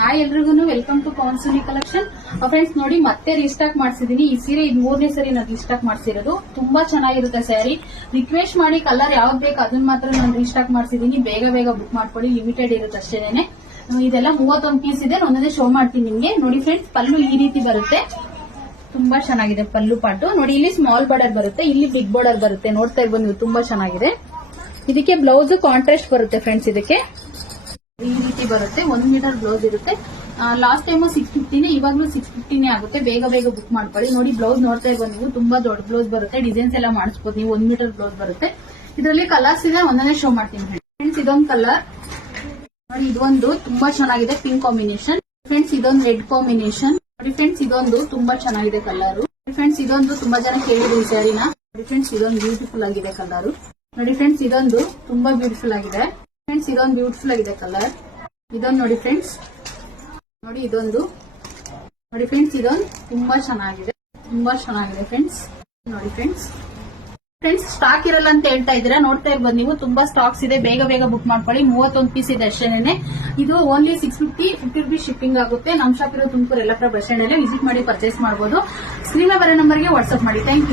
Hi ಎಲ್ರಿಗೂ welcome to Pavan Suni collection. Friends ನೋಡಿ ಮತ್ತೆ ರೀಸ್ಟಾಕ್ ಮಾಡಿಸಿದೀನಿ. ಈ ಸೀರೆ ಇದು 3ನೇ ಸರಿ ನಾನು ರೀಸ್ಟಾಕ್ ಮಾಡಿಸಿರೋದು. ತುಂಬಾ ಚೆನ್ನಾಗಿರುತ್ತೆ ಸ್ಯಾರಿ. ರಿಕ್ವೆಸ್ಟ್ ಮಾಡಿ ಕಲರ್ ಯಾವ್ದು ಬೇಕು ಅದನ್ನ ಮಾತ್ರ ನಾನು ರೀಸ್ಟಾಕ್ ಮಾಡಿಸಿದೀನಿ. ಬೇಗ ಬೇಗ ಬುಕ್ ಮಾಡ್ಕೊಳ್ಳಿ, ಲಿಮಿಟೆಡ್ ಇರುತ್ತೆ ಅಷ್ಟೇನೆ. ಇದೆಲ್ಲ 31 ಪೀಸ್ ಇದೆ. ಒಂದೊಂದೇ ಶೋ ಮಾಡ್ತೀನಿ ನಿಮ್ಗೆ. ನೋಡಿ ಫ್ರೆಂಡ್ಸ್, ಪಲ್ಲು ಈ ರೀತಿ ಬರುತ್ತೆ. ತುಂಬಾ ಚೆನ್ನಾಗಿದೆ ಪಲ್ಲು ಪಾಟು. ನೋಡಿ ಇಲ್ಲಿ ಸ್ಮಾಲ್ ಬಾರ್ಡರ್ ಬರುತ್ತೆ, ಇಲ್ಲಿ ಬಿಗ್ ಬಾರ್ಡರ್ ಬರುತ್ತೆ. ನೋಡ್ತಾ ಇರ್ಬೋದು ನೀವು, ತುಂಬಾ ಚೆನ್ನಾಗಿದೆ. ಇದಕ್ಕೆ ಬ್ಲೌಸ್ ಕಾಂಟ್ರಾಸ್ಟ್ ಬರುತ್ತೆ ಫ್ರೆಂಡ್ಸ್. ಇದಕ್ಕೆ ಈ ರೀತಿ ಬರುತ್ತೆ. 1 ಮೀಟರ್ ಬ್ಲೌಸ್ ಇರುತ್ತೆ. ಲಾಸ್ಟ್ ಟೈಮ್ 650, ಇವಾಗ್ಲೂ 650 ಆಗುತ್ತೆ. ಬೇಗ ಬೇಗ ಬುಕ್ ಮಾಡ್ಕೊಳ್ಳಿ. ನೋಡಿ ಬ್ಲೌಸ್ ನೋಡ್ತಾ ಇರ್ಬೋದು ನೀವು, ತುಂಬಾ ದೊಡ್ಡ ಬ್ಲೌಸ್ ಬರುತ್ತೆ. ಡಿಸೈನ್ಸ್ ಎಲ್ಲ ಮಾಡಿಸ್ಬೋದು ನೀವು. 1 ಮೀಟರ್ ಬ್ಲೌಸ್ ಬರುತ್ತೆ. ಇದರಲ್ಲಿ ಕಲರ್ಸ್ ಇದೆ, ಒಂದನೇ ಶೋ ಮಾಡ್ತೀನಿ ಫ್ರೆಂಡ್ಸ್. ಇದೊಂದು ಕಲರ್ ನೋಡಿ, ಇದೊಂದು ತುಂಬಾ ಚೆನ್ನಾಗಿದೆ, ಪಿಂಕ್ ಕಾಂಬಿನೇಷನ್. ಫ್ರೆಂಡ್ಸ್ ಇದೊಂದು ರೆಡ್ ಕಾಂಬಿನೇಷನ್. ನೋಡಿ ಫ್ರೆಂಡ್ಸ್, ಇದೊಂದು ತುಂಬಾ ಚೆನ್ನಾಗಿದೆ ಕಲರ್. ಫ್ರೆಂಡ್ಸ್ ಇದೊಂದು ತುಂಬಾ ಜನ ಕೇಳಿದ್ರು ಈ ಸ್ಯಾರಿನ. ನೋಡಿ ಫ್ರೆಂಡ್ಸ್, ಇದೊಂದು ಬ್ಯೂಟಿಫುಲ್ ಆಗಿದೆ ಕಲರ್. ನೋಡಿ ಫ್ರೆಂಡ್ಸ್, ಇದೊಂದು ತುಂಬಾ ಬ್ಯೂಟಿಫುಲ್ ಆಗಿದೆ. ಫ್ರೆಂಡ್ಸ್ ಇದೊಂದು ಬ್ಯೂಟಿಫುಲ್ ಆಗಿದೆ ಕಲರ್. ಇದೊಂದು ನೋಡಿ ಫ್ರೆಂಡ್ಸ್, ನೋಡಿ ಇದೊಂದು ನೋಡಿ ಫ್ರೆಂಡ್ಸ್, ಇದೊಂದು ತುಂಬಾ ಚೆನ್ನಾಗಿದೆ, ತುಂಬಾ ಚೆನ್ನಾಗಿದೆ ಫ್ರೆಂಡ್ಸ್. ನೋಡಿ ಫ್ರೆಂಡ್ಸ್ ಸ್ಟಾಕ್ ಇರಲ್ಲ ಅಂತ ಹೇಳ್ತಾ ಇದ್ದೀರಾ, ನೋಡ್ತಾ ಇರ್ಬೋದು ನೀವು. ತುಂಬಾ ಸ್ಟಾಕ್ಸ್ ಇದೆ, ಬೇಗ ಬೇಗ ಬುಕ್ ಮಾಡ್ಕೊಳ್ಳಿ. 31 ಪೀಸ್ ಇದೆ ಅಷ್ಟೇನೆ. ಇದು ಓನ್ಲಿ 650 50 ಶಿಪ್ಪಿಂಗ್ ಆಗುತ್ತೆ. ನಮ್ಮ ಶಾಪ್ ಇರೋ ತುಮಕೂರು ಎಲ್ಲಪ್ಪ ಬಸ್ ಸ್ಟ್ಯಾಂಡ್ ಅಲ್ಲೇ ವಿಸಿಟ್ ಮಾಡಿ ಪರ್ಚೇಸ್ ಮಾಡಬಹುದು. ಸ್ಕ್ರೀನ್ ಬರೋ ನಂಬರ್ಗೆ ವಾಟ್ಸ್ಆಪ್ ಮಾಡಿ. Thank you.